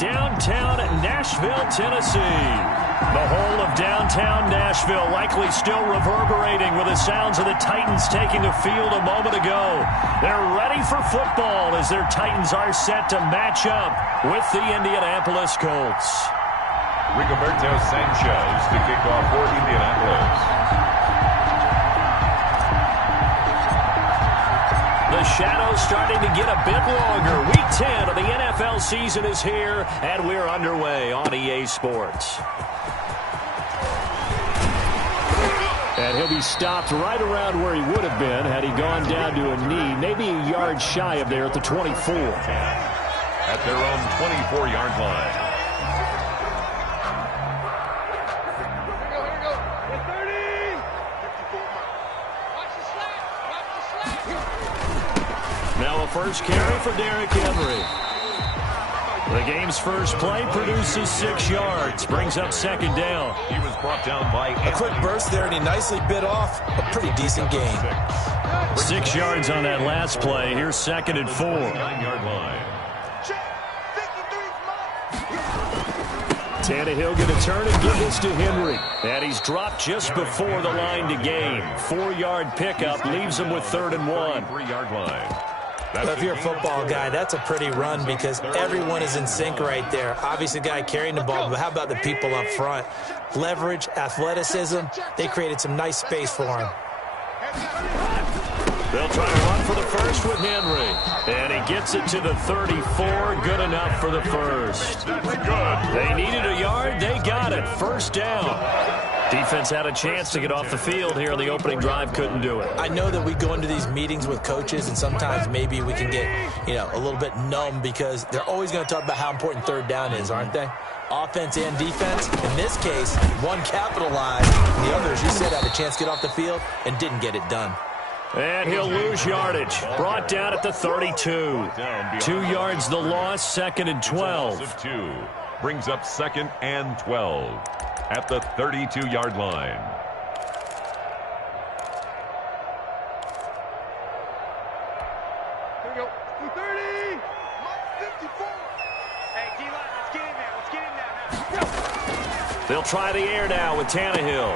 downtown Nashville, Tennessee. The whole of downtown Nashville likely still reverberating with the sounds of the Titans taking the field a moment ago. They're ready for football as their Titans are set to match up with the Indianapolis Colts. Rigoberto Sanchez to kick off for Indianapolis. The shadow's starting to get a bit longer. Week 10 of the NFL season is here, and we're underway on EA Sports. And he'll be stopped right around where he would have been had he gone down to a knee, maybe a yard shy of there at the 24. At their own 24-yard line. Now a first carry for Derrick Henry. The game's first play produces 6 yards. Brings up second down. He was brought down by a quick burst there, and he nicely bit off a pretty decent gain. 6 yards on that last play. Here's second and 4. 9-yard line. Tannehill going to turn and give this to Henry. And he's dropped just before the line to gain. 4-yard pickup leaves him with 3rd and 1. 3-yard line. If you're a football guy, that's a pretty run because everyone is in sync right there. Obviously, the guy carrying the ball, but how about the people up front? Leverage, athleticism, they created some nice space for him. They'll try to run for the first with Henry. And he gets it to the 34. Good enough for the first. They needed a yard. They got it. First down. Defense had a chance to get off the field here on the opening drive. Couldn't do it. I know that we go into these meetings with coaches, and sometimes maybe we can get, a little bit numb because they're always going to talk about how important third down is, aren't they? Offense and defense. In this case, one capitalized. The other, as you said, had a chance to get off the field and didn't get it done. And he'll lose yardage. Brought down at the 32. 2 yards the loss, 2nd and 12. Brings up 2nd and 12 at the 32-yard line. Here we go. 230. 54. Hey, D-line, let's get in there. Let's get in there now. They'll try the air now with Tannehill.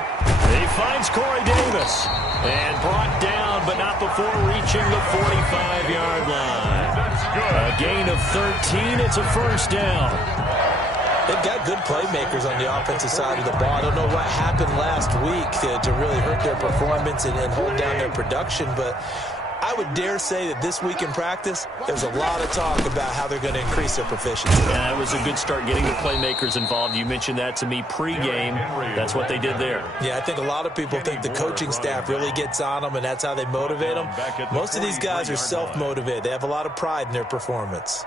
He finds Corey Davis. And brought down, but not before reaching the 45-yard line. A gain of 13. It's a first down. They've got good playmakers on the offensive side of the ball. I don't know what happened last week to really hurt their performance and hold down their production, but I would dare say that this week in practice, there's a lot of talk about how they're going to increase their proficiency. Yeah, it was a good start getting the playmakers involved. You mentioned that to me pregame. That's what they did there. Yeah, I think a lot of people think the coaching staff really gets on them, and that's how they motivate them. Most of these guys are self-motivated. They have a lot of pride in their performance.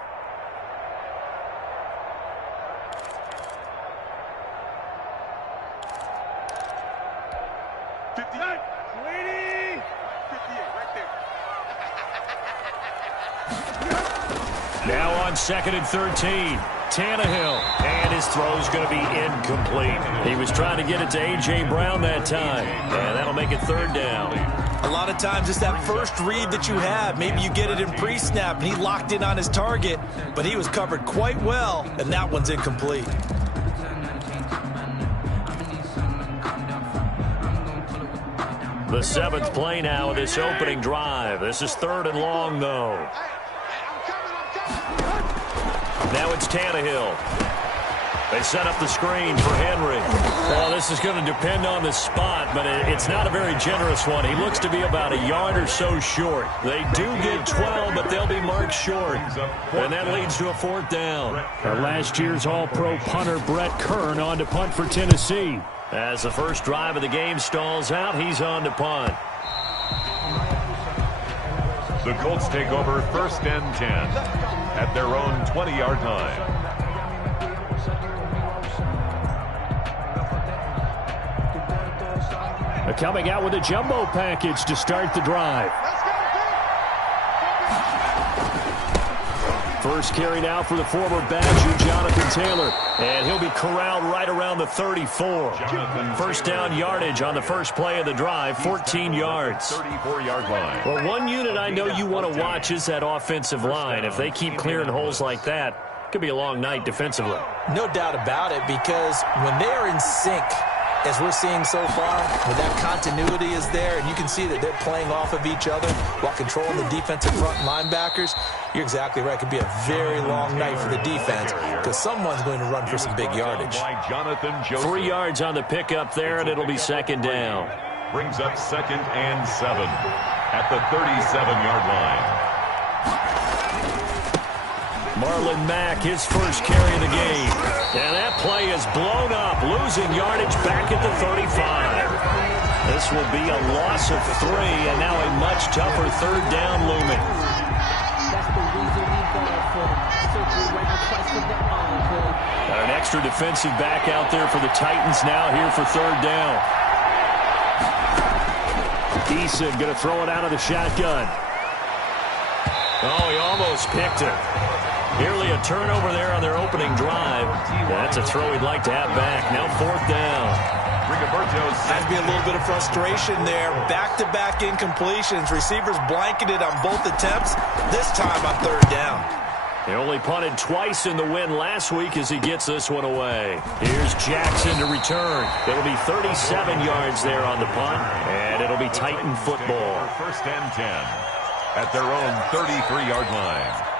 Now on 2nd and 13. Tannehill. And his throw's going to be incomplete. He was trying to get it to A.J. Brown that time. And that'll make it 3rd down. A lot of times it's that first read that you have. Maybe you get it in pre-snap, and he locked in on his target, but he was covered quite well, and that one's incomplete. The 7th play now of this opening drive. This is 3rd and long, though. Now it's Tannehill. They set up the screen for Henry. Well, this is going to depend on the spot, but it's not a very generous one. He looks to be about a yard or so short. They do get 12, but they'll be marked short. And that leads to a 4th down. Last year's All-Pro punter Brett Kern on to punt for Tennessee. As the first drive of the game stalls out, he's on to punt. The Colts take over 1st and 10 at their own 20-yard line. Coming out with a jumbo package to start the drive. First carry now for the former Badger, Jonathan Taylor. And he'll be corralled right around the 34. First down yardage on the first play of the drive, 14 yards. 34-yard line. Well, one unit I know you want to watch is that offensive line. If they keep clearing holes like that, Could be a long night defensively. No doubt about it, because when they are in sync, as we're seeing so far, when that continuity is there, and you can see that they're playing off of each other while controlling the defensive front linebackers, you're exactly right. It could be a very long night for the defense because someone's going to run for some big yardage. 3 yards on the pickup there, and it'll be second down. Brings up 2nd and 7 at the 37-yard line. Marlon Mack, his first carry of the game. And that play is blown up, losing yardage back at the 35. This will be a loss of 3, and now a much tougher third down looming. Got an extra defensive back out there for the Titans now here for third down. Eason going to throw it out of the shotgun. Oh, he almost picked it. Nearly a turnover there on their opening drive. That's a throw he'd like to have back. Now 4th down. Has to be a little bit of frustration there. Back-to-back incompletions. Receivers blanketed on both attempts. This time on 3rd down. He only punted twice in the win last week as he gets this one away. Here's Jackson to return. It'll be 37 yards there on the punt, and it'll be Titan football. 1st and 10 at their own 33-yard line.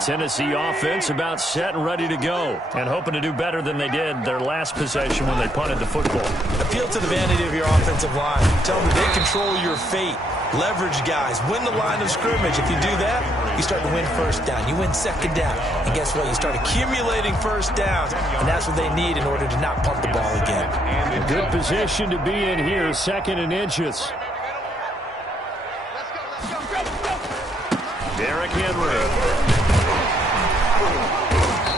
Tennessee offense about set and ready to go, and hoping to do better than they did their last possession when they punted the football. Appeal to the vanity of your offensive line. Tell them they control your fate. Leverage guys. Win the line of scrimmage. If you do that, you start to win 1st down. You win 2nd down. And guess what? You start accumulating 1st downs, and that's what they need in order to not punt the ball again. Good position to be in here, 2nd and inches. Derrick Henry.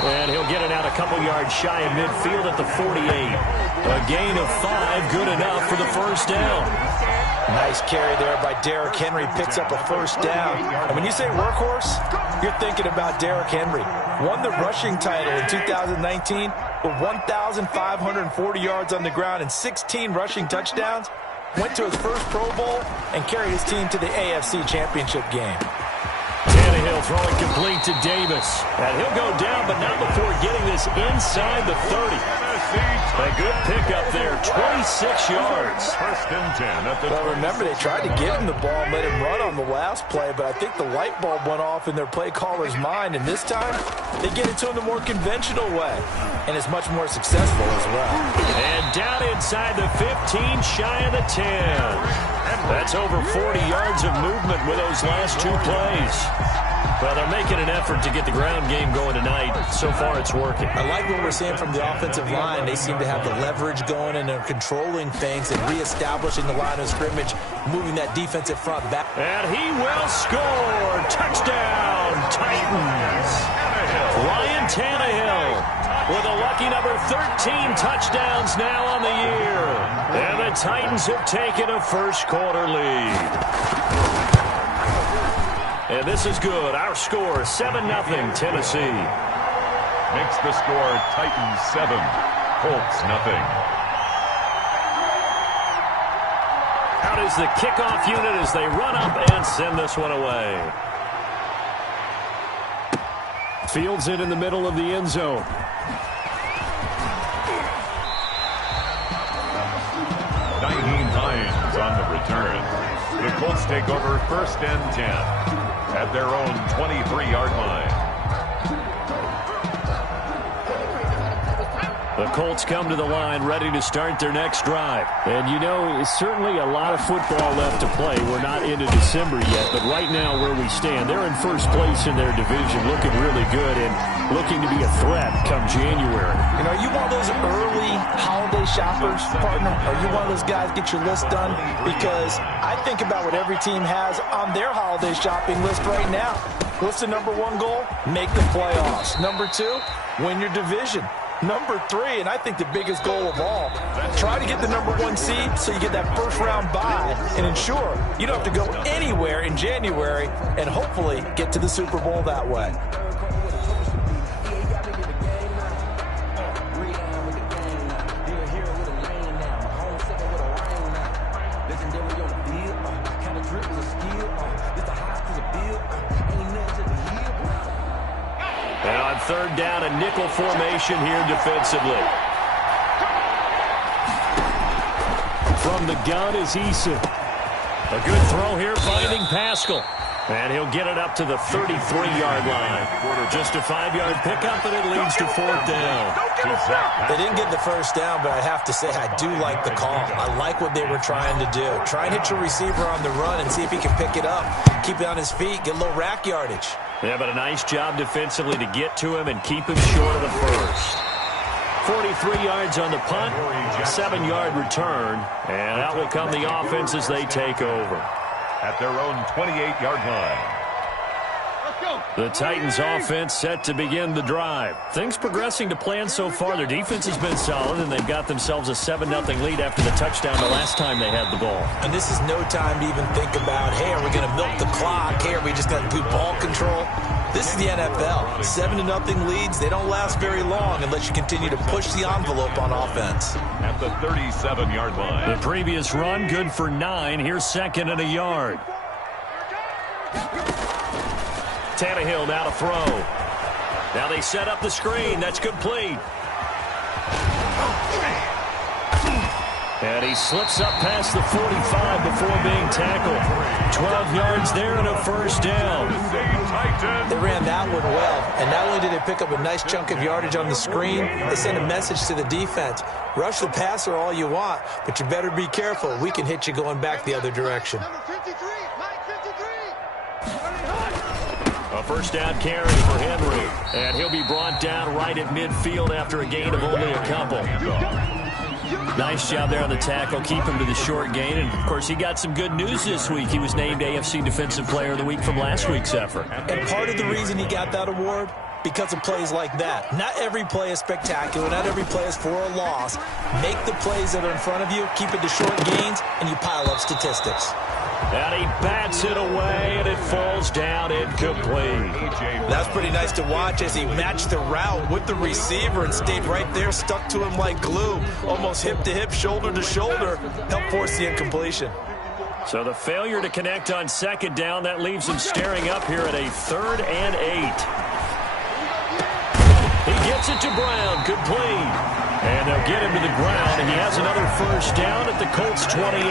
And he'll get it out a couple yards shy of midfield at the 48. A gain of 5, good enough for the 1st down. Nice carry there by Derrick Henry. Picks up a 1st down. And when you say workhorse, you're thinking about Derrick Henry. Won the rushing title in 2019 with 1,540 yards on the ground and 16 rushing touchdowns. Went to his first Pro Bowl and carried his team to the AFC Championship game. Tannehill throwing complete to Davis. And he'll go down, but not before getting this inside the 30. A good pickup there, 26 yards. 1st and 10 at the. Well, remember, they tried to give him the ball and let him run on the last play, but I think the light bulb went off in their play caller's mind, and this time they get it to him the more conventional way, and it's much more successful as well. And down inside the 15, shy of the 10. That's over 40 yards of movement with those last 2 plays. Well, they're making an effort to get the ground game going tonight. So far, it's working. I like what we're seeing from the offensive line. They seem to have the leverage going, and they're controlling things and reestablishing the line of scrimmage, moving that defensive front back. And he will score. Touchdown, Titans. Ryan Tannehill with a lucky number 13 touchdowns now on the year. And the Titans have taken a first-quarter lead. And this is good. Our score, 7-0, Tennessee. Makes the score Titans 7, Colts 0. Out is the kickoff unit as they run up and send this one away. Fields it in the middle of the end zone. Hines on the return. The Colts take over 1st and 10 at their own 23-yard line. The Colts come to the line ready to start their next drive. And, you know, it's certainly a lot of football left to play. We're not into December yet, but right now where we stand, they're in first place in their division, looking really good and looking to be a threat come January. You know, are you one of those early holiday shoppers, partner? Are you one of those guys get your list done? Because I think about what every team has on their holiday shopping list right now. What's the number 1 goal? Make the playoffs. Number 2, win your division. Number 3, and I think the biggest goal of all, try to get the number 1 seed so you get that first-round bye and ensure you don't have to go anywhere in January and hopefully get to the Super Bowl that way. And on third down, a nickel formation here defensively. From the gun is Eason. A good throw here, finding Pascal. And he'll get it up to the 33-yard line. Just a 5-yard pickup, and it leads to fourth down. They didn't get the first down, but I have to say I do like the call. I like what they were trying to do. Try and hit your receiver on the run and see if he can pick it up. Keep it on his feet, get a little rack yardage. Yeah, but a nice job defensively to get to him and keep him short of the first. 43 yards on the punt, 7-yard return, and out will come the offense as they take over. At their own 28-yard line. The Titans offense set to begin the drive. Things progressing to plan so far. Their defense has been solid, and they've got themselves a 7-0 lead after the touchdown the last time they had the ball. And this is no time to even think about, hey, are we going to milk the clock? Hey, are we just going to do ball control? This is the NFL. 7-0 leads, they don't last very long unless you continue to push the envelope on offense. At the 37-yard line. The previous run, good for 9. Here's second and a yard. Tannehill now to throw. Now they set up the screen. That's complete. And he slips up past the 45 before being tackled. 12 yards there and a first down. They ran that one well, and not only did they pick up a nice chunk of yardage on the screen, they sent a message to the defense. Rush the passer all you want, but you better be careful. We can hit you going back the other direction. A first down carry for Henry, and he'll be brought down right at midfield after a gain of only a couple. Nice job there on the tackle, keep him to the short gain, and of course he got some good news this week. He was named AFC Defensive Player of the Week from last week's effort. And part of the reason he got that award, because of plays like that. Not every play is spectacular, not every play is for a loss. Make the plays that are in front of you, keep it to short gains, and you pile up statistics. And he bats it away, and it falls down incomplete. That's pretty nice to watch as he matched the route with the receiver and stayed right there, stuck to him like glue. Almost hip to hip, shoulder to shoulder, helped force the incompletion. So the failure to connect on second down, that leaves him staring up here at a 3rd and 8. He gets it to Brown, complete. And they'll get him to the ground, and he has another first down at the Colts 28.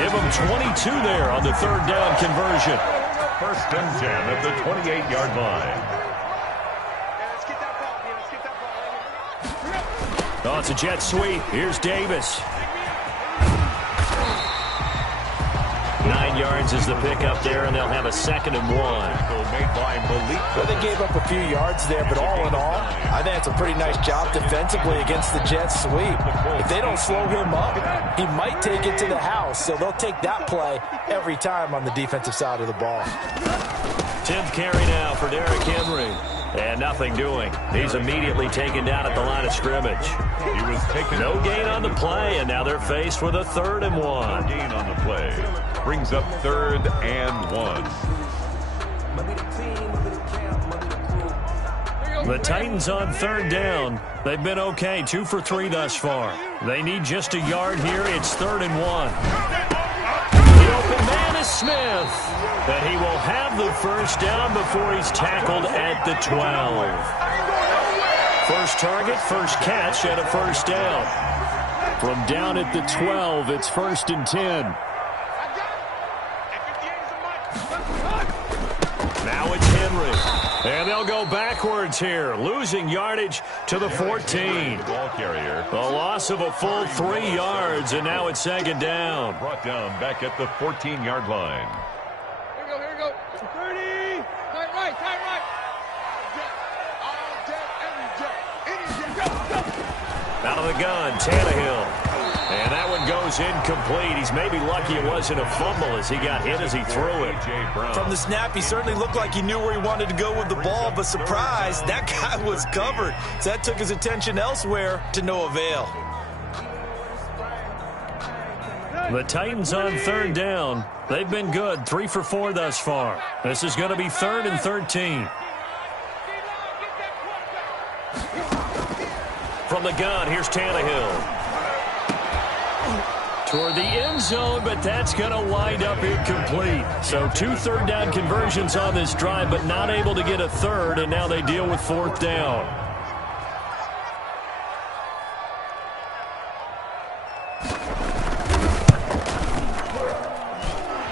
Give him 22 there on the 3rd down conversion. 1st and 10 at the 28-yard line. Oh, it's a jet sweep. Here's Davis. 9 yards is the pickup there, and they'll have a 2nd and 1. Well, they gave up a few yards there, but all in all, I think it's a pretty nice job defensively against the jet sweep. If they don't slow him up, he might take it to the house, so they'll take that play every time on the defensive side of the ball. 10th carry now for Derrick Henry. And nothing doing. He's immediately taken down at the line of scrimmage. He was taken. No gain on the play, and now they're faced with a 3rd and 1. Gain on the play. Brings up 3rd and 1. The Titans on 3rd down. They've been okay, 2 for 3 thus far. They need just a yard here. It's 3rd and 1. The open man is Smith. And he will have the first down before he's tackled at the 12. First target, first catch, and a first down. From down at the 12, it's 1st and 10. Now it's Henry. And they'll go backwards here, losing yardage to the 14. Ball carrier. A loss of a full 3 yards, and now it's 2nd down. Brought down back at the 14-yard line. Here we go. 30. Tight right. All jet, every jet. Any jet. Go. Out of the gun, Tannehill. And that one goes incomplete. He's maybe lucky it wasn't a fumble as he got hit as he threw it. From the snap, he certainly looked like he knew where he wanted to go with the ball, but surprise, that guy was covered. So that took his attention elsewhere to no avail. The Titans on 3rd down. They've been good, 3 for 4 thus far. This is going to be 3rd and 13. From the gun, here's Tannehill. Toward the end zone, but that's going to wind up incomplete. So 2 third-down conversions on this drive, but not able to get a third, and now they deal with 4th down.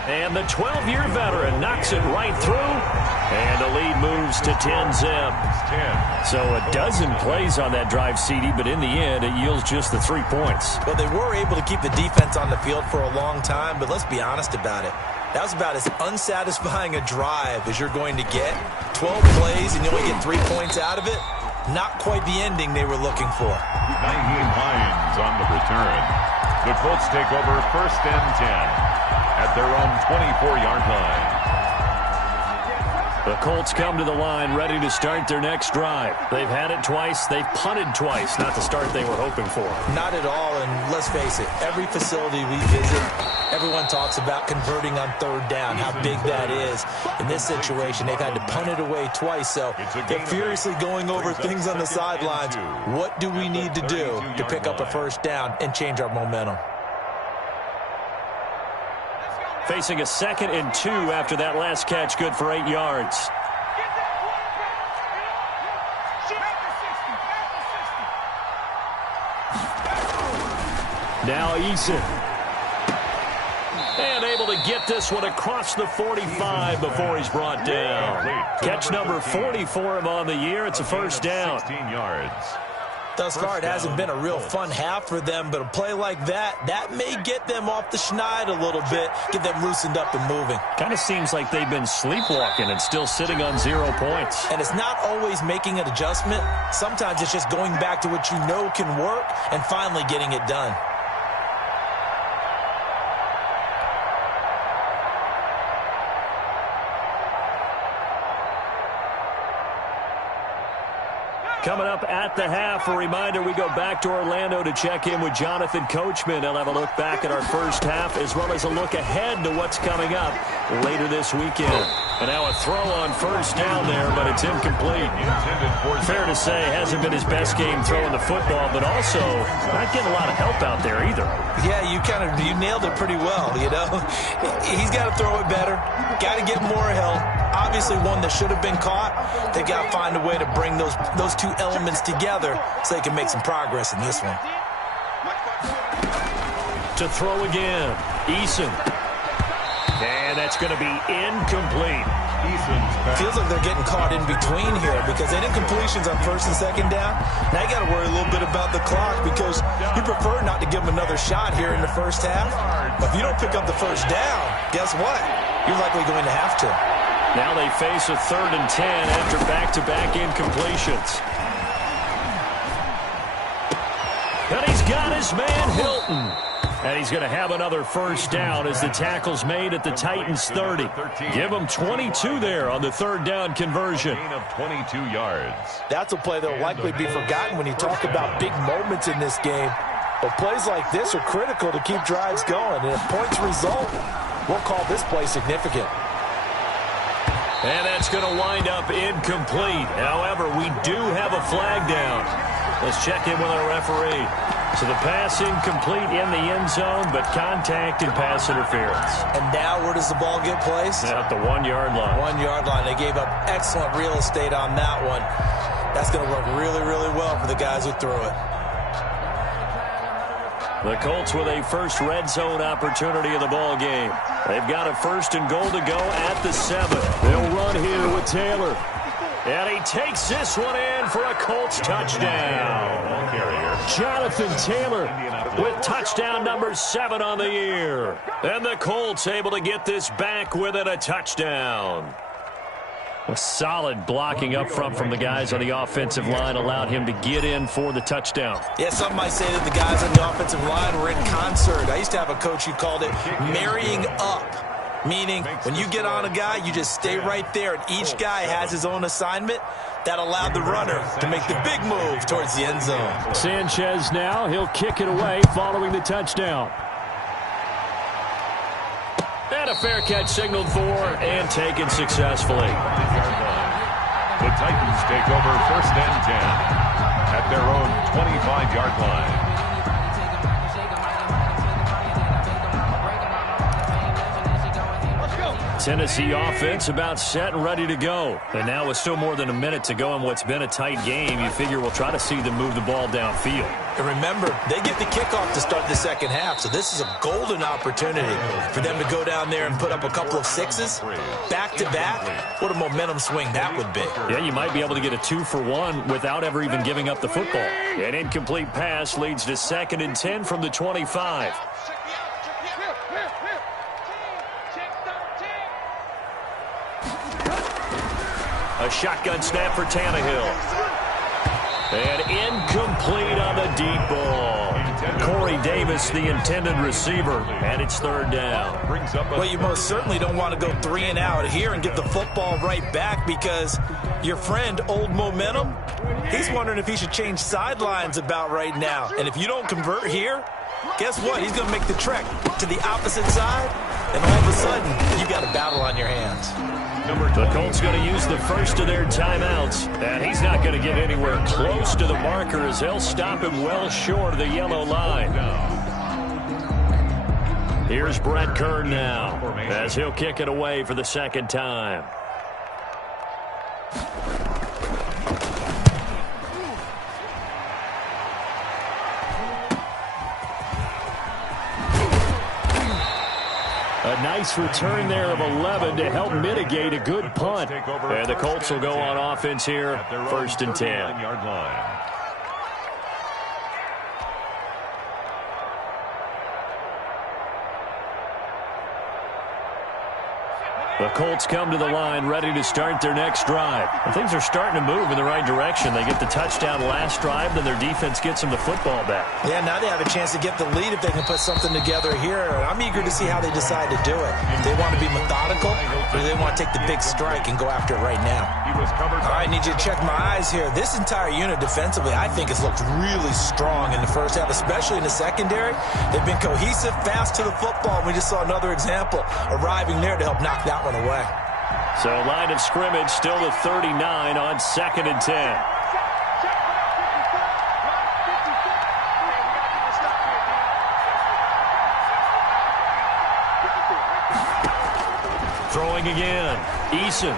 And the 12-year veteran knocks it right through, and the lead moves to 10-zip. So a dozen plays on that drive, CD, but in the end, it yields just the 3 points. Well, they were able to keep the defense on the field for a long time, but let's be honest about it. That was about as unsatisfying a drive as you're going to get. 12 plays and you only get 3 points out of it. Not quite the ending they were looking for. Nyheim Hines on the return. The Colts take over 1st and 10 at their own 24-yard line. The Colts come to the line ready to start their next drive. They've had it twice. They've punted twice. Not the start they were hoping for. Not at all, and let's face it, every facility we visit, everyone talks about converting on 3rd down, how big that is. In this situation, they've had to punt it away twice, so they're furiously going over things on the sidelines. What do we need to do to pick up a 1st down and change our momentum? Facing a 2nd and 2 after that last catch, good for 8 yards. Now Eason. And able to get this one across the 45 before he's brought down. Catch number 40 for him on the year. It's a 1st down. 16 yards. Thus far, it hasn't been a real fun half for them, but a play like that may get them off the schneid a little bit, get them loosened up and moving. Kind of seems like they've been sleepwalking and still sitting on 0 points. And it's not always making an adjustment. Sometimes it's just going back to what you know can work and finally getting it done. Coming up at the half, a reminder, we go back to Orlando to check in with Jonathan Coachman. He'll have a look back at our first half as well as a look ahead to what's coming up later this weekend. And now a throw on 1st down there, but it's incomplete. Fair to say, hasn't been his best game throwing the football, but also not getting a lot of help out there either. Yeah, you nailed it pretty well, you know. He's got to throw it better, got to get more help. Obviously one that should have been caught. They've got to find a way to bring those two elements together so they can make some progress in this one. To throw again, Eason. And that's going to be incomplete. Feels like they're getting caught in between here because they did completions on 1st and 2nd down. Now you got to worry a little bit about the clock because you prefer not to give them another shot here in the 1st half. But if you don't pick up the 1st down, guess what? You're likely going to have to. Now they face a 3rd and 10 after back-to-back incompletions. And he's got his man Hilton. And he's going to have another 1st down as the tackle's made at the Titans 30. Give him 22 there on the 3rd down conversion. Gain of 22 yards. That's a play that will likely be forgotten when you talk about big moments in this game. But plays like this are critical to keep drives going. And if points result, we'll call this play significant. And that's going to wind up incomplete. However, we do have a flag down. Let's check in with our referee. So the pass incomplete in the end zone, but contact and pass interference. And now where does the ball get placed? At the 1-yard line. 1-yard line. They gave up excellent real estate on that one. That's going to work really, really well for the guys who threw it. The Colts with a first red zone opportunity in the ball game. They've got a 1st and goal to go at the 7. They'll run here with Taylor. And he takes this one in for a Colts touchdown. Jonathan Taylor with touchdown number 7 on the year. And the Colts able to get this back within a touchdown. A solid blocking up front from the guys on the offensive line allowed him to get in for the touchdown. Yeah, some might say that the guys on the offensive line were in concert. I used to have a coach who called it marrying up, meaning when you get on a guy, you just stay right there, and each guy has his own assignment. That allowed the runner to make the big move towards the end zone. Sanchez now, he'll kick it away following the touchdown. And a fair catch signaled for and taken successfully. The Titans take over 1st and 10 at their own 25-yard line. Tennessee offense about set and ready to go. And now with still more than a minute to go in what's been a tight game, you figure we'll try to see them move the ball downfield. And remember, they get the kickoff to start the second half, so this is a golden opportunity for them to go down there and put up a couple of sixes back-to-back. What a momentum swing that would be. Yeah, you might be able to get a 2-for-1 without ever even giving up the football. An incomplete pass leads to 2nd and 10 from the 25. A shotgun snap for Tannehill. And incomplete on the deep ball. Corey Davis, the intended receiver, and it's 3rd down. Well, you most certainly don't want to go 3 and out here and get the football right back because your friend, Old Momentum, he's wondering if he should change sidelines about right now. And if you don't convert here, guess what? He's going to make the trek to the opposite side, and all of a sudden, you got a battle on your hands. The Colts going to use the first of their timeouts, and he's not going to get anywhere close to the marker as they'll stop him well short of the yellow line. Here's Brett Kern now as he'll kick it away for the 2nd time. A nice return there of 11 to help mitigate a good punt. And the Colts will go on offense here, 1st and 10. The Colts come to the line ready to start their next drive. And things are starting to move in the right direction. They get the touchdown last drive, then their defense gets them the football back. Yeah, now they have a chance to get the lead if they can put something together here. I'm eager to see how they decide to do it. Do they want to be methodical, or do they want to take the big strike and go after it right now? All right, I need you to check my eyes here. This entire unit defensively, I think, has looked really strong in the first half, especially in the secondary. They've been cohesive, fast to the football. We just saw another example arriving there to help knock that one away. So line of scrimmage still the 39 on 2nd and 10. Throwing again. Eason.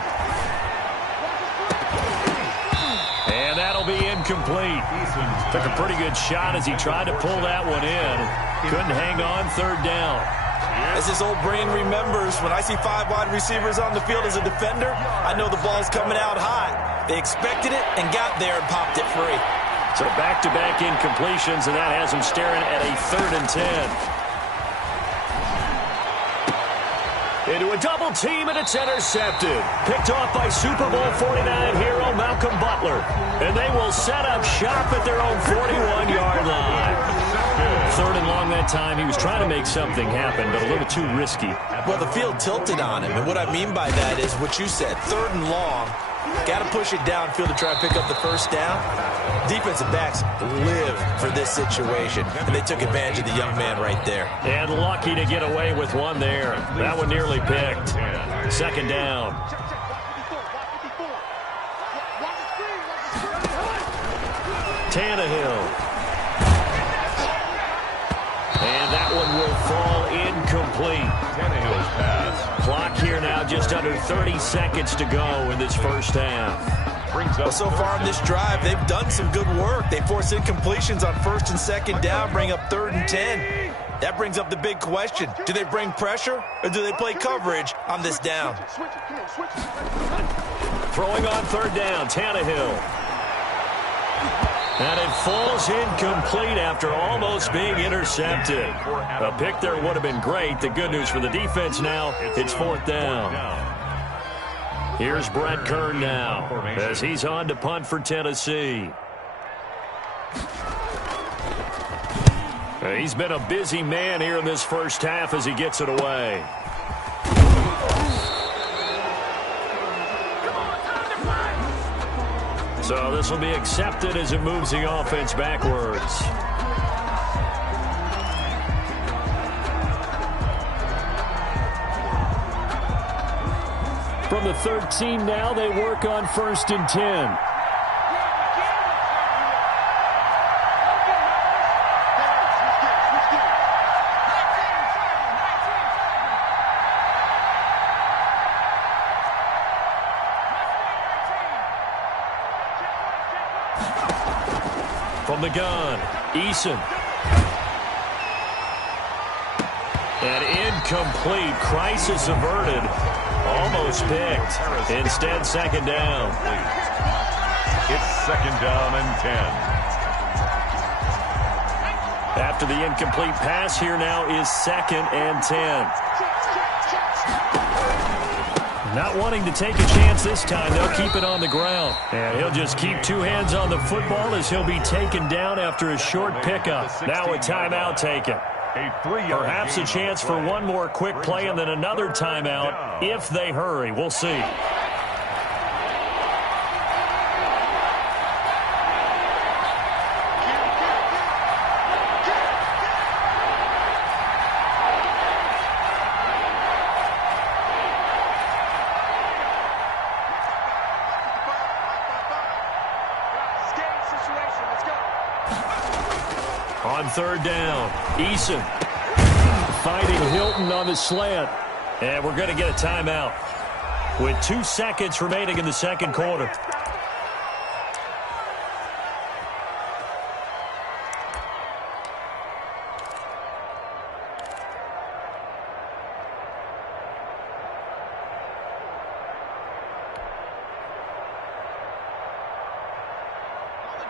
And that'll be incomplete. Took a pretty good shot as he tried to pull that one in. Couldn't hang on, 3rd down. As his old brain remembers, when I see 5 wide receivers on the field as a defender, I know the ball's coming out hot. They expected it and got there and popped it free. So back-to-back incompletions, and that has him staring at a 3rd and 10. Into a double team, and it's intercepted. Picked off by Super Bowl 49 hero Malcolm Butler. And they will set up shop at their own 41-yard line. 3rd and long that time. He was trying to make something happen, but a little too risky. Well, the field tilted on him, and what I mean by that is what you said. 3rd and long, got to push it downfield to try and pick up the 1st down. Defensive backs live for this situation, and they took advantage of the young man right there. And lucky to get away with one there. That one nearly picked. 2nd down. Tannehill. And that one will fall incomplete. Tannehill's pass. Clock here now, just under 30 seconds to go in this first half. Well, so far in this drive, they've done some good work. They force incompletions on 1st and 2nd down, bring up 3rd and 10. That brings up the big question. Do they bring pressure, or do they play coverage on this down? Throwing on 3rd down, Tannehill. And it falls incomplete after almost being intercepted. A pick there would have been great. The good news for the defense now, it's 4th down. Here's Brett Kern now as he's on to punt for Tennessee. He's been a busy man here in this first half as he gets it away. So this will be accepted as it moves the offense backwards. From the 13 now, they work on 1st and 10. From the gun, Eason. And incomplete. Crisis averted. Almost picked. Instead, second down. It's second down and 10. After the incomplete pass, here now is second and 10. Not wanting to take a chance this time, they'll keep it on the ground. And he'll just keep two hands on the football as he'll be taken down after a short pickup. Now a timeout taken. Perhaps a chance for one more quick play and then another timeout if they hurry. We'll see. On third down, Eason fighting Hilton on the slant. And we're going to get a timeout with 2 seconds remaining in the second quarter.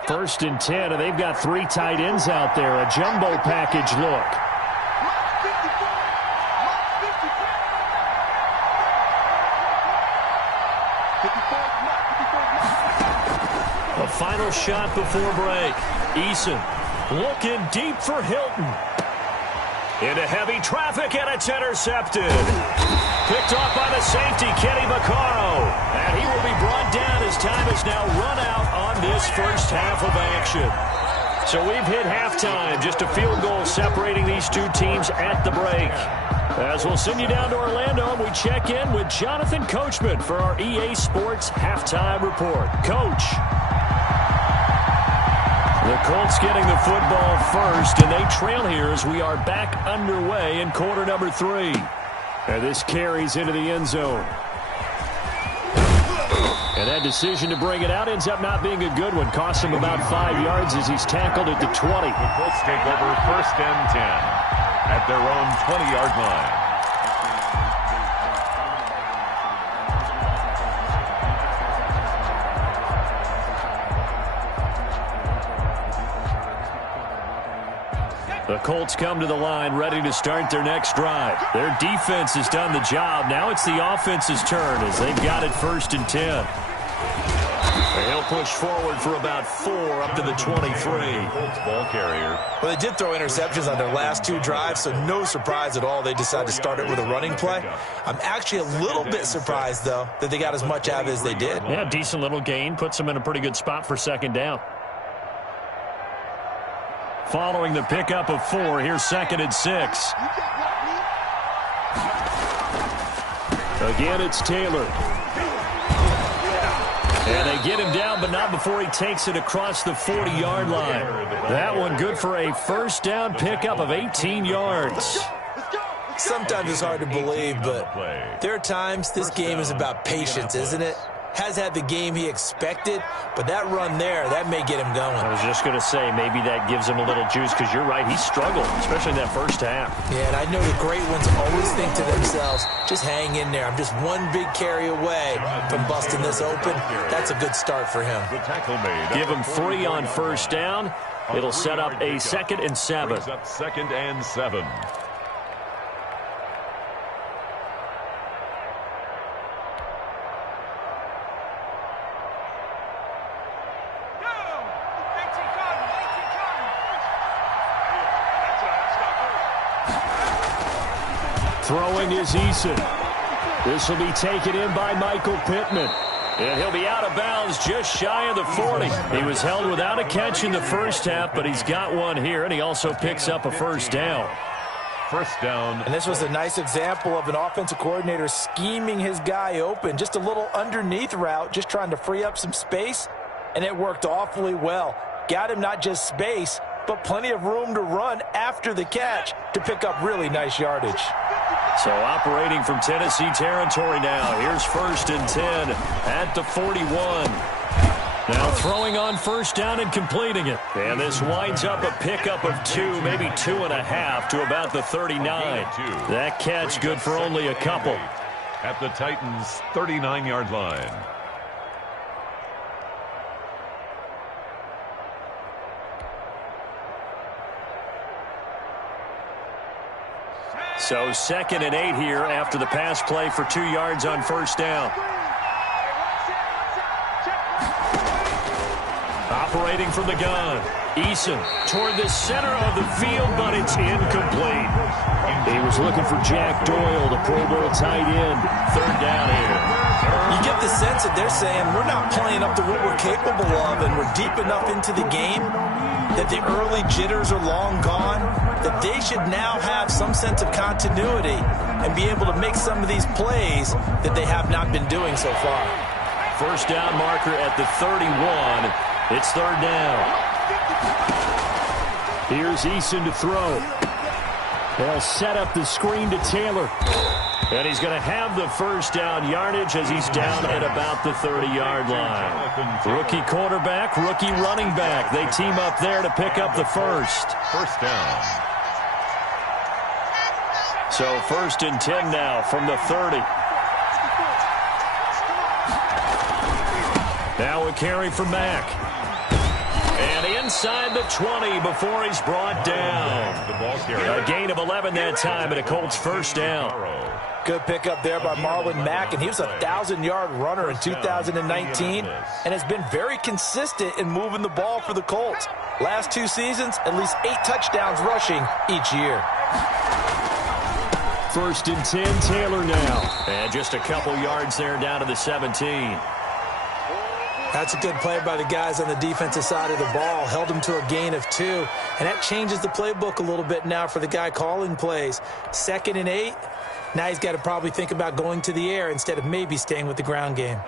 First and 10, and they've got 3 tight ends out there. A jumbo package look. A final shot before break. Eason looking deep for Hilton. Into heavy traffic, and it's intercepted. Picked off by the safety, Kenny Vaccaro. And he will be brought down as time is now run out on this first half of action. So we've hit halftime. Just a field goal separating these two teams at the break. As we'll send you down to Orlando, we check in with Jonathan Coachman for our EA Sports Halftime Report. Coach. The Colts getting the football first, and they trail here as we are back underway in quarter number 3. And this carries into the end zone. And that decision to bring it out ends up not being a good one. Costs him about 5 yards as he's tackled at the 20. The Colts take over first and 10 at their own 20-yard line. The Colts come to the line ready to start their next drive. Their defense has done the job. Now it's the offense's turn as they've got it first and 10. He'll push forward for about 4 up to the 23. Colts ball carrier. Well, they did throw interceptions on their last 2 drives, so no surprise at all they decided to start it with a running play. I'm actually a little bit surprised, though, that they got as much out of it as they did. Yeah, decent little gain. Puts them in a pretty good spot for second down. Following the pickup of 4, here's second and 6. Again, it's Taylor. And they get him down, but not before he takes it across the 40-yard line. That one good for a first down pickup of 18 yards. Sometimes it's hard to believe, but there are times this game is about patience, isn't it? Has had the game he expected, but that run there, that may get him going. I was just going to say, maybe that gives him a little juice, because you're right, he struggled, especially in that first half. Yeah, and I know the great ones always think to themselves, just hang in there. I'm just one big carry away from busting this open. That's a good start for him. Give him 3 on first down. It'll set up a second and 7. Second and 7. Throwing is Eason. This will be taken in by Michael Pittman. And he'll be out of bounds just shy of the 40. He was held without a catch in the first half, but he's got one here, and he also picks up a first down. First down. And this was a nice example of an offensive coordinator scheming his guy open. Just a little underneath route, just trying to free up some space, and it worked awfully well. Got him not just space, but plenty of room to run after the catch to pick up really nice yardage. So operating from Tennessee territory now. Here's first and 10 at the 41. Now throwing on first down and completing it. And this winds up a pickup of 2, maybe 2.5 to about the 39. That catch good for only a couple. At the Titans' 39-yard line. So 2nd and 8 here after the pass play for 2 yards on first down. Operating from the gun. Eason toward the center of the field, but it's incomplete. He was looking for Jack Doyle, the Pro Bowl tight end. 3rd down here. You get the sense that they're saying we're not playing up to what we're capable of, and we're deep enough into the game that the early jitters are long gone, that they should now have some sense of continuity and be able to make some of these plays that they have not been doing so far. First down marker at the 31. It's 3rd down. Here's Eason to throw. They'll set up the screen to Taylor. And he's going to have the first down yardage as he's down at about the 30-yard line. Rookie quarterback, rookie running back. They team up there to pick up the first. First down. So 1st and 10 now from the 30. Now a carry for Mack. And inside the 20 before he's brought down. A gain of 11 that time and a Colts first down. Good pickup there by Marlon Mack, and he was a 1,000-yard runner in 2019 and has been very consistent in moving the ball for the Colts. Last 2 seasons, at least 8 touchdowns rushing each year. 1st and 10, Taylor now. And just a couple yards there down to the 17. That's a good play by the guys on the defensive side of the ball. Held him to a gain of 2. And that changes the playbook a little bit now for the guy calling plays. 2nd and 8. Now he's got to probably think about going to the air instead of maybe staying with the ground game.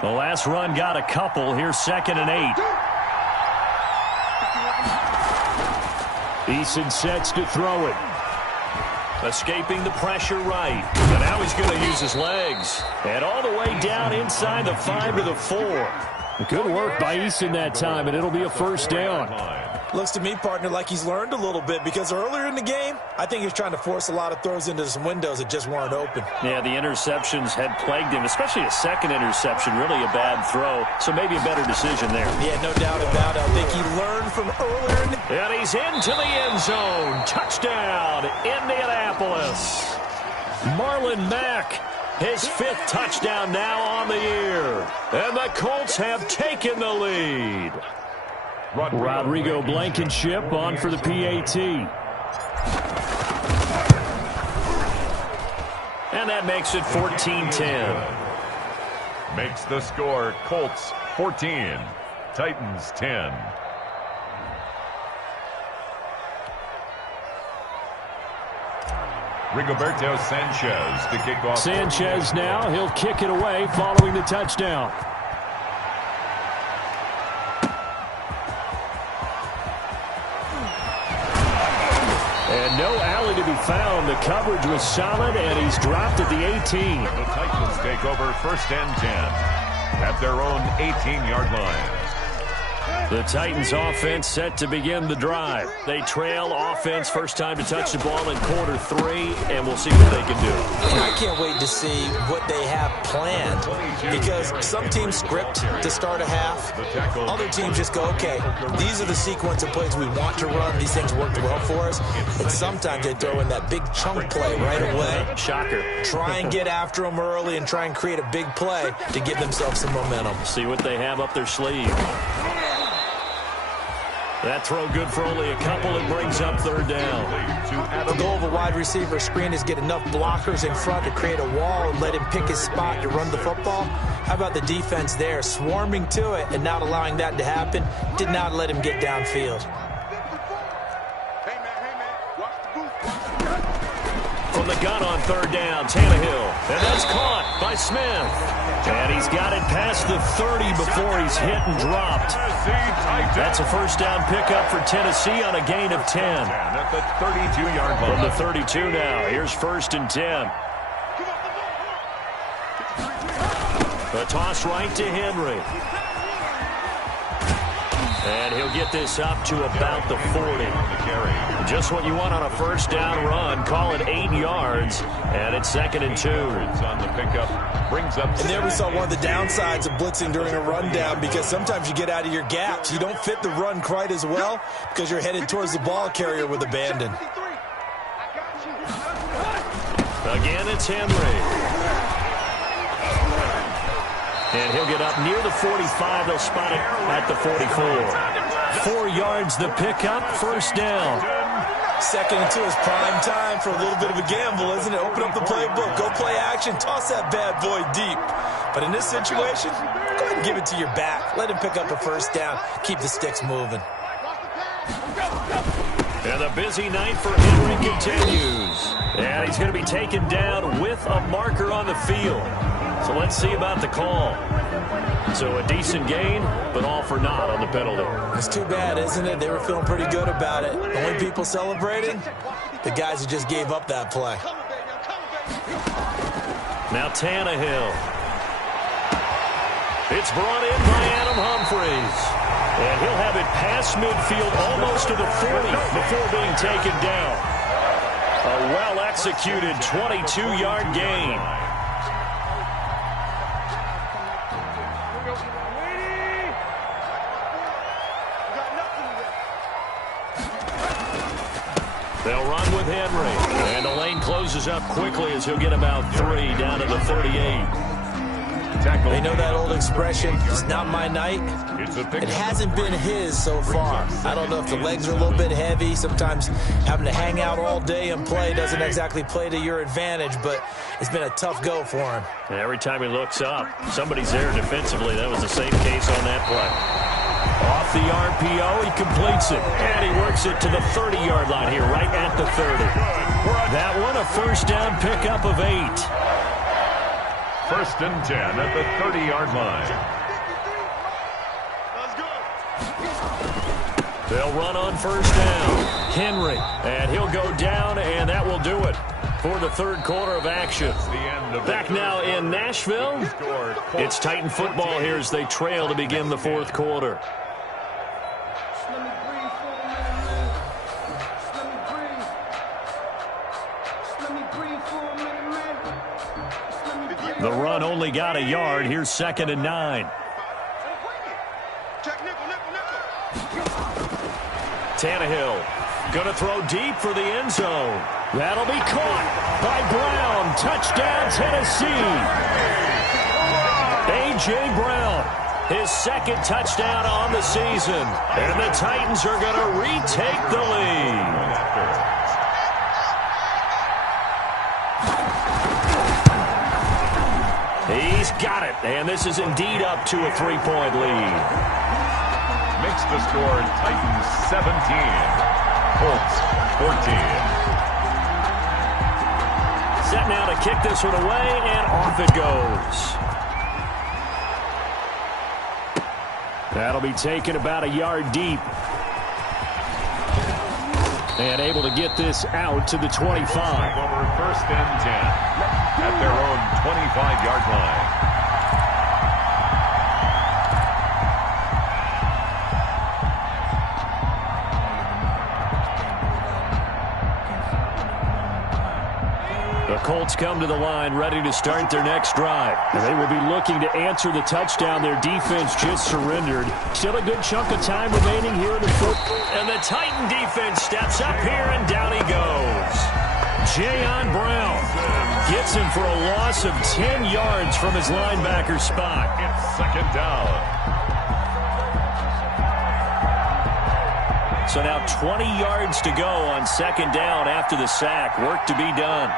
The last run got a couple. Here's 2nd and 8. Eason sets to throw it. Escaping the pressure right. And now he's going to use his legs. And all the way down inside the 5 to the 4. Good work by Eason that time, and it'll be a first down. Looks to me, partner, like he's learned a little bit, because earlier in the game, I think he was trying to force a lot of throws into some windows that just weren't open. Yeah, the interceptions had plagued him, especially a second interception, really a bad throw. So maybe a better decision there. Yeah, no doubt about it. I think he learned from earlier in the game. And he's into the end zone. Touchdown, Indianapolis. Marlon Mack, his 5th touchdown now on the year. And the Colts have taken the lead. Rodrigo Blankenship on for the PAT. And that makes it 14-10. Makes the score Colts 14, Titans 10. Rigoberto Sanchez to kick off. Sanchez now, he'll kick it away following the touchdown. And no alley to be found. The coverage was solid, and he's dropped at the 18. The Titans take over 1st and 10 at their own 18-yard line. The Titans offense set to begin the drive. They trail offense, first time to touch the ball in quarter 3, and we'll see what they can do. I can't wait to see what they have planned, because some teams script to start a half. Other teams just go, okay, these are the sequence of plays we want to run. These things worked well for us. And sometimes they throw in that big chunk play right away. Shocker. Try and get after them early and try and create a big play to give themselves some momentum. See what they have up their sleeve. That throw good for only a couple. It brings up 3rd down. The goal of a wide receiver screen is get enough blockers in front to create a wall and let him pick his spot to run the football. How about the defense there, swarming to it and not allowing that to happen? Did not let him get downfield. From the gun on 3rd down, Tannehill. And that's caught by Smith. And he's got it past the 30 before he's hit and dropped. That's a first down pickup for Tennessee on a gain of 10. At the 32-yard line. From the 32 now, here's 1st and 10. A toss right to Henry. he'll get this up to about the 40. Just what you want on a first down run. Call it 8 yards, and it's 2nd and 2. On the pickup, brings up. And there we saw one of the downsides of blitzing during a rundown, because sometimes you get out of your gaps. You don't fit the run quite as well because you're headed towards the ball carrier with abandon. Again, it's Henry. And he'll get up near the 45. They'll spot it at the 44. 4 yards the pickup, first down. 2nd and 2 is prime time for a little bit of a gamble, isn't it? Open up the playbook, go play action, toss that bad boy deep. But in this situation, go ahead and give it to your back. Let him pick up a first down. Keep the sticks moving. And the busy night for Henry continues. And he's going to be taken down with a marker on the field. So let's see about the call. So a decent gain, but all for naught on the penalty. It's too bad, isn't it? They were feeling pretty good about it. The only people celebrating, the guys who just gave up that play. Now Tannehill. It's brought in by Adam Humphries. And he'll have it past midfield almost to the 40 before being taken down. A well-executed 22-yard gain. They'll run with Henry. And the lane closes up quickly as he'll get about 3 down to the 38. They know that old expression, it's not my night. It hasn't been his so far. I don't know if the legs are a little bit heavy. Sometimes having to hang out all day and play doesn't exactly play to your advantage, but it's been a tough go for him. And every time he looks up, somebody's there defensively. That was the same case on that play. Off the RPO, he completes it. And he works it to the 30-yard line here, right at the 30. That one, a first down pickup of 8. 1st and 10 at the 30-yard line. They'll run on first down. Henry, and he'll go down, and that will do it for the 3rd quarter of action. Back now in Nashville, it's Titan football here as they trail to begin the 4th quarter. The run only got a yard. Here's 2nd and 9. Tannehill going to throw deep for the end zone. That'll be caught by Brown. Touchdown, Tennessee. A.J. Brown, his 2nd touchdown on the season. And the Titans are going to retake the lead. He's got it, and this is indeed up to a 3-point lead. Makes the score Titans 17, Colts 14. Set now to kick this one away, and off it goes. That'll be taken about a yard deep. And able to get this out to the 25. Over 1st and 10 at their own 25-yard line. The Colts come to the line ready to start their next drive. And they will be looking to answer the touchdown their defense just surrendered. Still a good chunk of time remaining here in the fourth. And the Titan defense steps up here, and down he goes. Jayon Brown gets him for a loss of 10 yards from his linebacker spot. It's 2nd down. So now 20 yards to go on 2nd down after the sack. Work to be done.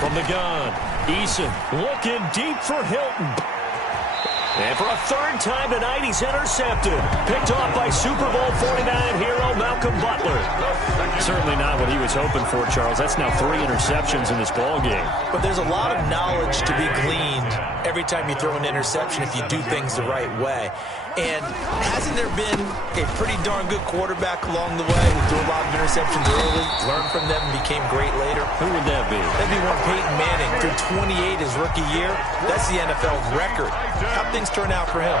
From the gun, Eason looking deep for Hilton. And for a 3rd time tonight, he's intercepted. Picked off by Super Bowl 49 hero Malcolm Butler. Certainly not what he was hoping for, Charles. That's now 3 interceptions in this ball game. But there's a lot of knowledge to be gleaned every time you throw an interception if you do things the right way. And hasn't there been a pretty darn good quarterback along the way who threw a lot of interceptions early, learned from them, and became great later? Who would that be? That'd be one Peyton Manning. Threw 28 his rookie year. That's the NFL record. How things turn out for him?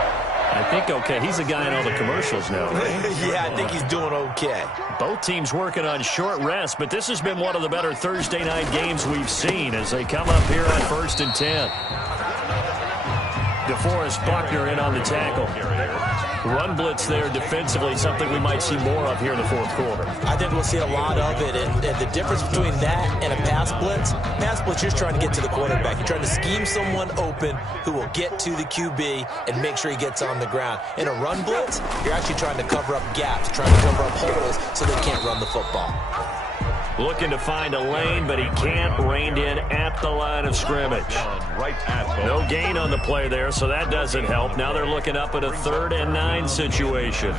I think okay. He's a guy in all the commercials now, right? Yeah, I think he's doing okay. Both teams working on short rest, but this has been one of the better Thursday night games we've seen as they come up here on 1st and 10. DeForest Buckner in on the tackle. Run blitz there defensively, something we might see more of here in the fourth quarter. I think we'll see a lot of it, and the difference between that and a pass blitz, you're trying to get to the quarterback. You're trying to scheme someone open who will get to the QB and make sure he gets on the ground. In a run blitz, you're actually trying to cover up gaps, trying to cover up holes so they can't run the football. Looking to find a lane, but he can't. Reined in at the line of scrimmage. No gain on the play there, so that doesn't help. Now they're looking up at a 3rd and 9 situation.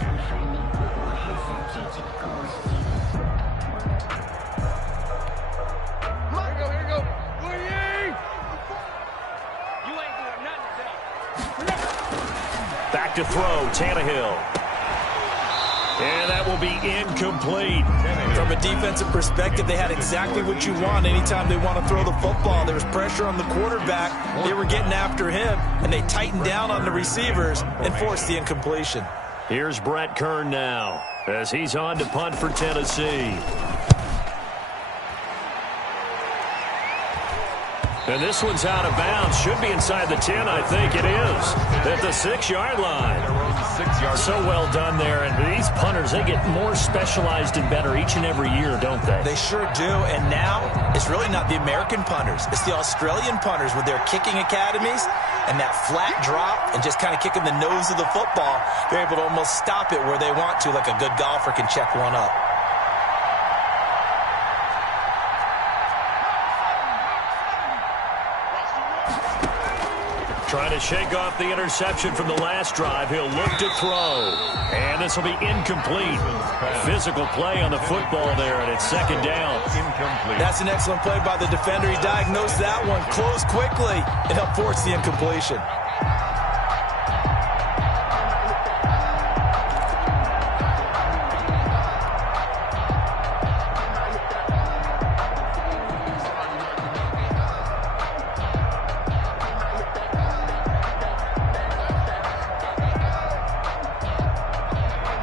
Back to throw, Tannehill. And that will be incomplete. From a defensive perspective, they had exactly what you want anytime they want to throw the football. There was pressure on the quarterback. They were getting after him, and they tightened down on the receivers and forced the incompletion. Here's Brett Kern now as he's on to punt for Tennessee. And this one's out of bounds. Should be inside the 10, I think it is. At the 6-yard line. So well done there. And these punters, they get more specialized and better each and every year, don't they? They sure do. And now it's really not the American punters. It's the Australian punters with their kicking academies and that flat drop and just kind of kicking the nose of the football. They're able to almost stop it where they want to, like a good golfer can check one up. Trying to shake off the interception from the last drive. He'll look to throw. And this will be incomplete. Physical play on the football there, and it's 2nd down. Incomplete. That's an excellent play by the defender. He diagnosed that one, closed quickly, and helped force the incompletion.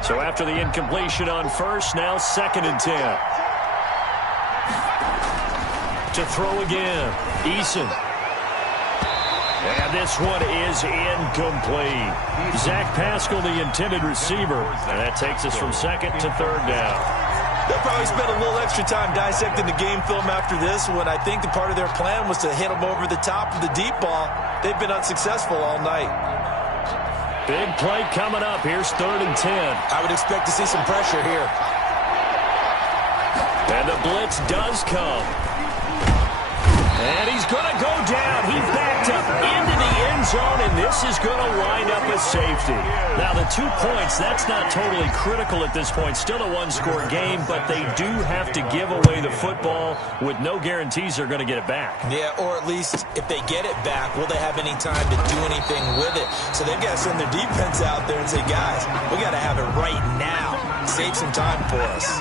So after the incompletion on 1st, now 2nd and 10. To throw again, Eason. And this one is incomplete. Zach Pascal, the intended receiver. And that takes us from 2nd to 3rd down. They'll probably spend a little extra time dissecting the game film after this one. I think the part of their plan was to hit them over the top of the deep ball. They've been unsuccessful all night. Big play coming up. Here's 3rd and 10. I would expect to see some pressure here. And the blitz does come. And he's going to go down. He backed up into the end zone, and this is going to wind up a safety. Now, the 2 points, that's not totally critical at this point. Still a one-score game, but they do have to give away the football with no guarantees they're going to get it back. Yeah, or at least if they get it back, will they have any time to do anything with it? So they've got to send their defense out there and say, guys, we got to have it right now. Save some time for us.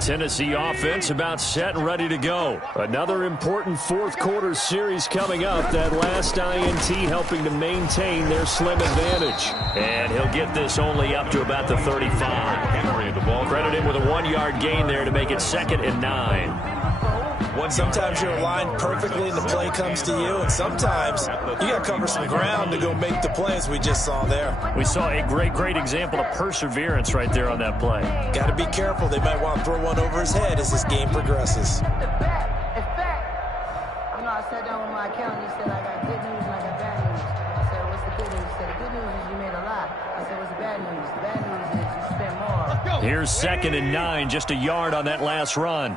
Tennessee offense about set and ready to go. Another important fourth quarter series coming up. That last INT helping to maintain their slim advantage. And he'll get this only up to about the 35. Henry, the ball. Credit him with a 1-yard gain there to make it 2nd and 9. Sometimes you're aligned perfectly and the play comes to you, and sometimes you got to cover some ground to go make the play, as we just saw there. We saw a great example of perseverance right there on that play. Got to be careful. They might want to throw one over his head as this game progresses. It's fact. You know, I sat down with my accountant. He said, I got good news and I got bad news. I said, what's the good news? He said, the good news is you made a lot. I said, what's the bad news? The bad news is you spent more. Here's 2nd and 9, just a yard on that last run.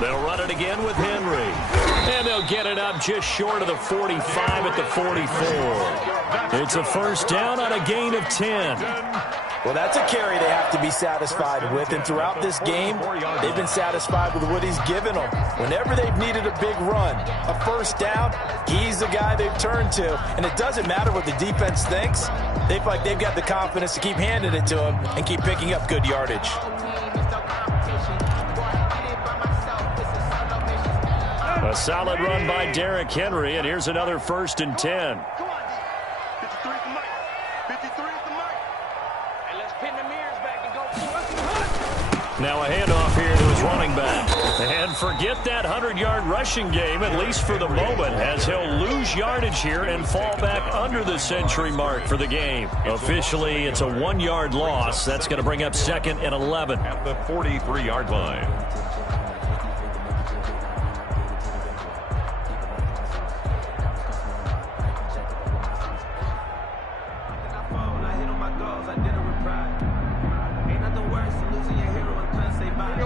They'll run it again with Henry. And they'll get it up just short of the 45 at the 44. It's a first down on a gain of 10. Well, that's a carry they have to be satisfied with, and throughout this game, they've been satisfied with what he's given them. Whenever they've needed a big run, a first down, he's the guy they've turned to. And it doesn't matter what the defense thinks. They feel like they've got the confidence to keep handing it to him and keep picking up good yardage. A solid run by Derrick Henry, and here's another first and 10. Come on, D. 53 is the mic. 53 is the mic. And let's pin the mirrors back and go for it. Now a handoff here to his running back. And forget that 100-yard rushing game, at least for the moment, as he'll lose yardage here and fall back under the century mark for the game. Officially, it's a 1-yard loss. That's going to bring up 2nd and 11. At the 43-yard line.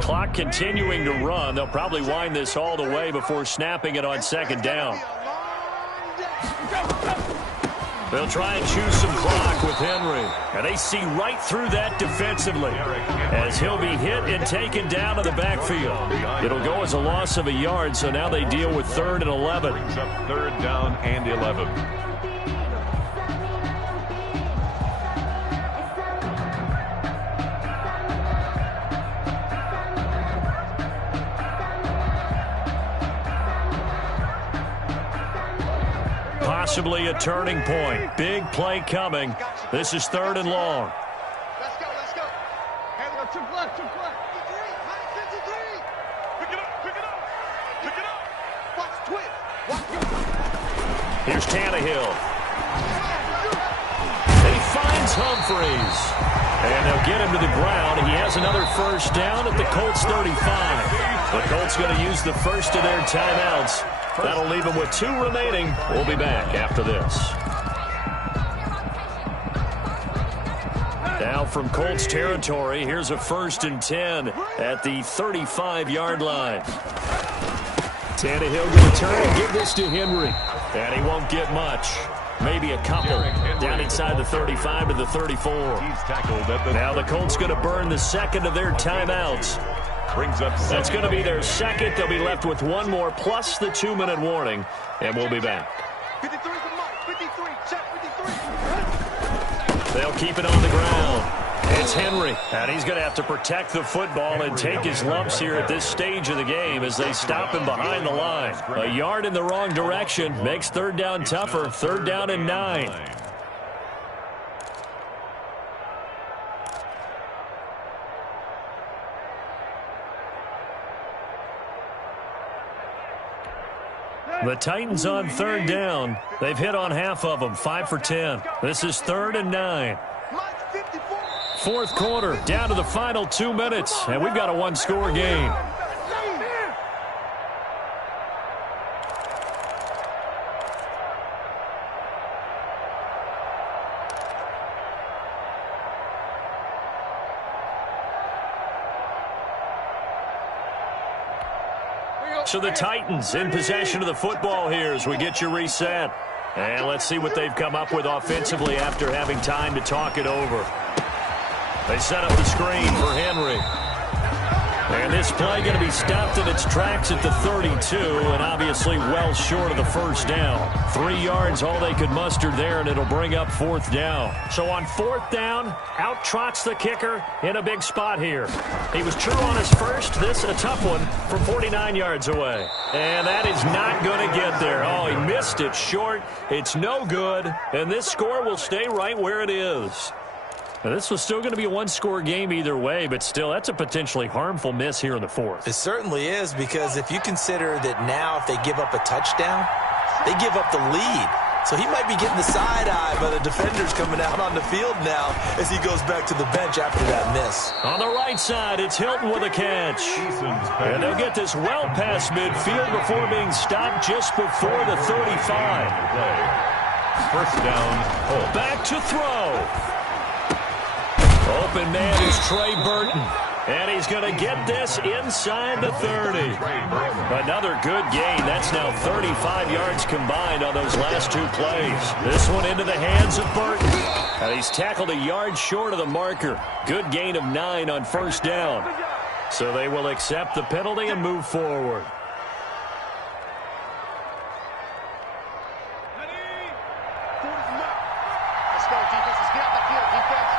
Clock continuing to run. They'll probably wind this all the way before snapping it on 2nd down. They'll try and choose some clock with Henry. And they see right through that defensively as he'll be hit and taken down to the backfield. It'll go as a loss of a yard, so now they deal with 3rd and 11. Brings up 3rd down and 11. Possibly a turning point. Big play coming. This is 3rd and long. Let's go, let's go. Hey, we go triple left, triple left. 53. Pick it up, pick it up. Pick it up. Watch twist. Watch go. Here's Tannehill. And he finds Humphreys. And they'll get him to the ground. He has another first down at the Colts 35. The Colts going to use the first of their timeouts. That'll leave them with 2 remaining. We'll be back after this. Now from Colts territory, here's a 1st and 10 at the 35-yard line. Tannehill going to turn and give this to Henry. And he won't get much. Maybe a couple. Down inside the 35 to the 34. He's tackled at the Now the Colts going to burn the 2nd of their timeouts. brings up That's going to be their 2nd. They'll be left with 1 more plus the 2-minute warning. And we'll be back. 53 is the mic. 53. Check 53. They'll keep it on the ground. It's Henry. And he's going to have to protect the football and take his lumps here at this stage of the game as they stop him behind the line. A yard in the wrong direction makes 3rd down tougher. 3rd down and 9. The Titans on 3rd down. They've hit on half of them, 5 for 10. This is 3rd and 9. Mike 54. 4th quarter, down to the final 2 minutes, and we've got a 1-score game. So the Titans in possession of the football here as we get you reset. And let's see what they've come up with offensively after having time to talk it over. They set up the screen for Henry. And this play going to be stopped in its tracks at the 32, and obviously well short of the first down. 3 yards, all they could muster there, and it'll bring up 4th down. So on 4th down, out trots the kicker in a big spot here. He was true on his first. This a tough one from 49 yards away. And that is not going to get there. Oh, he missed it short. It's no good, and this score will stay right where it is. Now, this was still going to be a 1-score game either way, but still, that's a potentially harmful miss here in the 4th. It certainly is, because if you consider that now if they give up a touchdown, they give up the lead. So he might be getting the side eye by the defenders coming out on the field now as he goes back to the bench after that miss. On the right side, it's Hilton with a catch. And they'll get this well past midfield before being stopped just before the 35. First down, Colts. Back to throw. Open man is Trey Burton. And he's going to get this inside the 30. Another good gain. That's now 35 yards combined on those last two plays. This one into the hands of Burton. And he's tackled a yard short of the marker. Good gain of 9 on first down. So they will accept the penalty and move forward. Let's go, defense. Let's get out the field, defense.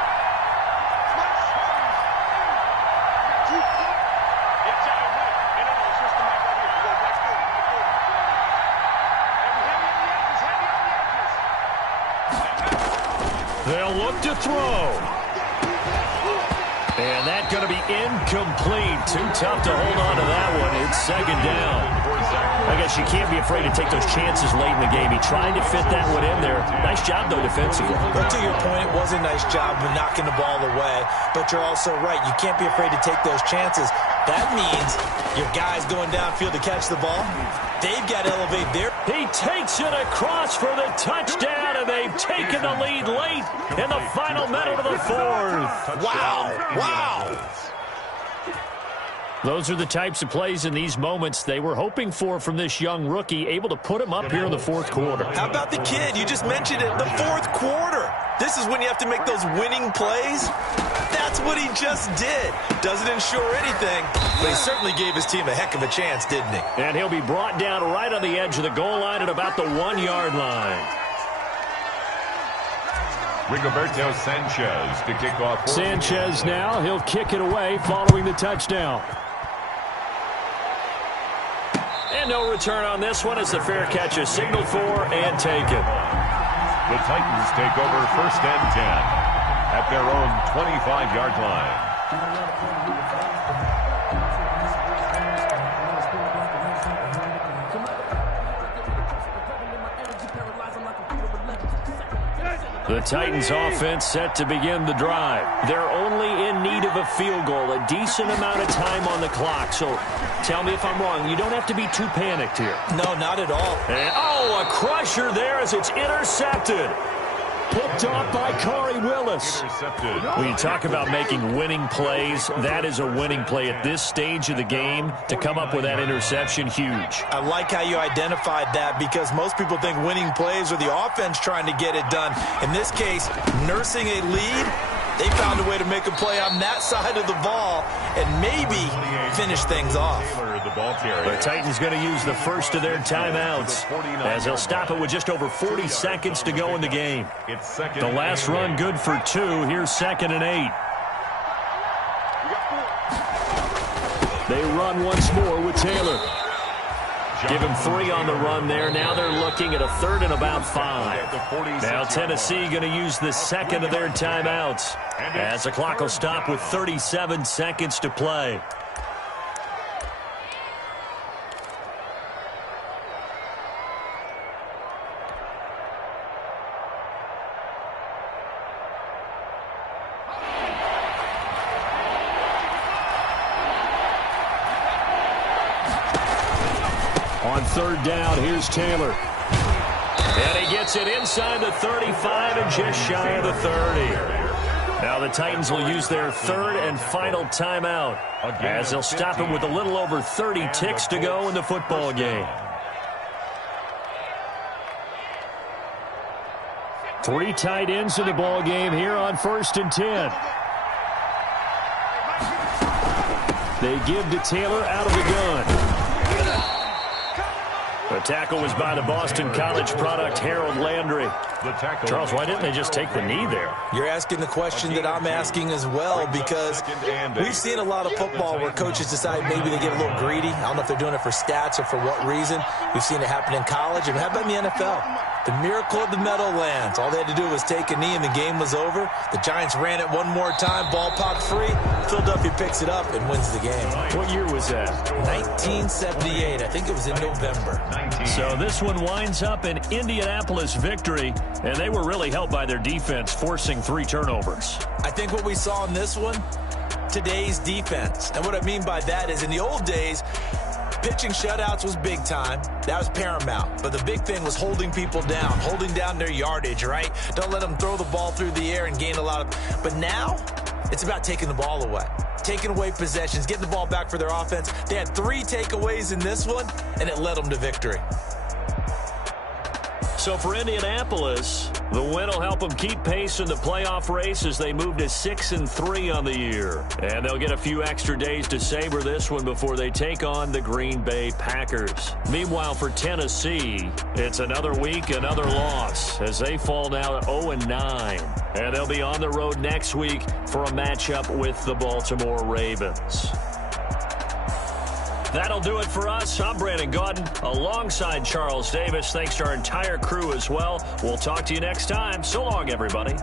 They'll look to throw. And that's going to be incomplete. Too tough to hold on to that one. It's second down. I guess you can't be afraid to take those chances late in the game. He tried to fit that one in there. Nice job, though, defensively. But to your point, it was a nice job of knocking the ball away. But you're also right. You can't be afraid to take those chances. That means your guys going downfield to catch the ball, they've got to elevate their... He takes it across for the touchdown, and they've taken the lead late in the final minute of the fourth. Wow. Wow. Those are the types of plays in these moments they were hoping for from this young rookie, able to put him up here in the fourth quarter. How about the kid? You just mentioned it, the fourth quarter. This is when you have to make those winning plays. That's what he just did. Doesn't ensure anything, but he certainly gave his team a heck of a chance, didn't he? And he'll be brought down right on the edge of the goal line at about the 1-yard line. Rigoberto Sanchez to kick off. Sanchez now, he'll kick it away following the touchdown. And no return on this one as the fair catch is signaled for and taken. The Titans take over first and 10 at their own 25-yard line. The Titans offense set to begin the drive. They're only in need of a field goal, a decent amount of time on the clock. So tell me if I'm wrong. You don't have to be too panicked here. No, not at all. And, a crusher there as it's intercepted. Picked off by Corey Willis. When you talk about making winning plays, that is a winning play at this stage of the game. To come up with that interception, huge. I like how you identified that because most people think winning plays are the offense trying to get it done. In this case, nursing a lead, they found a way to make a play on that side of the ball and maybe finish things off. The Titans going to use the first of their timeouts as they'll stop it with just over 40 seconds to go in the game. The last run good for 2. Here's 2nd and 8. They run once more with Taylor. Give him 3 on the run there. Now they're looking at a 3rd and about 5. Now Tennessee going to use the second of their timeouts as the clock will stop with 37 seconds to play. On 3rd down, here's Taylor. And he gets it inside the 35 and just shy of the 30. Now the Titans will use their 3rd and final timeout as they'll stop it with a little over 30 ticks to go in the football game. 3 tight ends in the ball game here on 1st and 10. They give to Taylor out of the gun. The tackle was by the Boston College product, Harold Landry. Charles, why didn't they just take the knee there? You're asking the question that I'm asking as well because we've seen a lot of football where coaches decide maybe they get a little greedy. I don't know if they're doing it for stats or for what reason. We've seen it happen in college. And how about in the NFL? The miracle of the Meadowlands. All they had to do was take a knee and the game was over. The Giants ran it one more time. Ball popped free. Philadelphia picks it up and wins the game. What year was that? 1978. I think it was in November. So this one winds up an Indianapolis victory, and they were really helped by their defense, forcing 3 turnovers. I think what we saw in this one, today's defense. And what I mean by that is in the old days, pitching shutouts was big time. That was paramount. But the big thing was holding people down, holding down their yardage, right? Don't let them throw the ball through the air and gain a lot of... But now, it's about taking the ball away. taking away possessions, getting the ball back for their offense. They had 3 takeaways in this one, and it led them to victory. So for Indianapolis, the win will help them keep pace in the playoff race as they move to 6-3 on the year. And they'll get a few extra days to savor this one before they take on the Green Bay Packers. Meanwhile, for Tennessee, it's another week, another loss as they fall now to 0-9. And they'll be on the road next week for a matchup with the Baltimore Ravens. That'll do it for us. I'm Brandon Gaudin alongside Charles Davis. Thanks to our entire crew as well. We'll talk to you next time. So long, everybody.